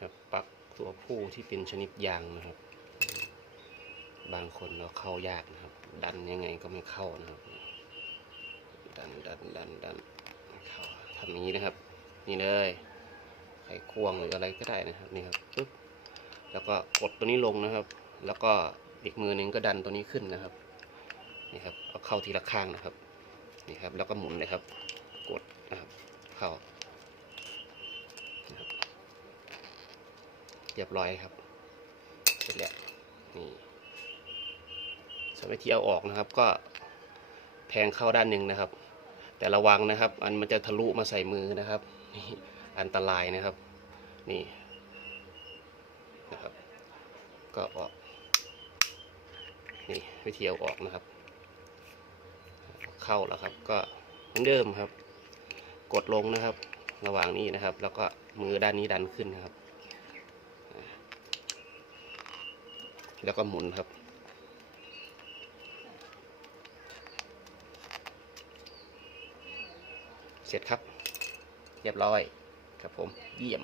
ครับปลั๊กตัวผู้ที่เป็นชนิดยางนะครับ บางคนเราเข้ายากนะครับ ดันยังไงก็ไม่เข้านะครับ ดันดันดันดันเข้าทำอย่างนี้นะครับ นี่เลยไขควงหรืออะไรก็ได้นะครับนี่ครับปึ๊บแล้วก็กดตัวนี้ลงนะครับ แล้วก็อีกมือหนึงก็ดันตัวนี้ขึ้นนะครับนี่ครับเอาเข้าทีละข้างนะครับนี่ครับ แล้วก็หมุนเลยครับ กดนะครับเข้านะครับ เรียบร้อยครับ เสร็จแล้วนี่สมัยที่เอาออกนะครับ ก็แทงเข้าด้านหนึ่งนะครับ แต่ระวังนะครับ อันมันจะทะลุมาใส่มือนะครับอันตรายนะครับ นี่นะครับ ก็ออกนี่วิธีเอาออกนะครับ เข้าแล้วครับ ก็เหมือนเดิมครับ กดลงนะครับ ระหว่างนี้นะครับ แล้วก็มือด้านนี้ดันขึ้นนะครับ แล้วก็หมุนครับ เสร็จครับ เรียบร้อยครับผมเยี่ยม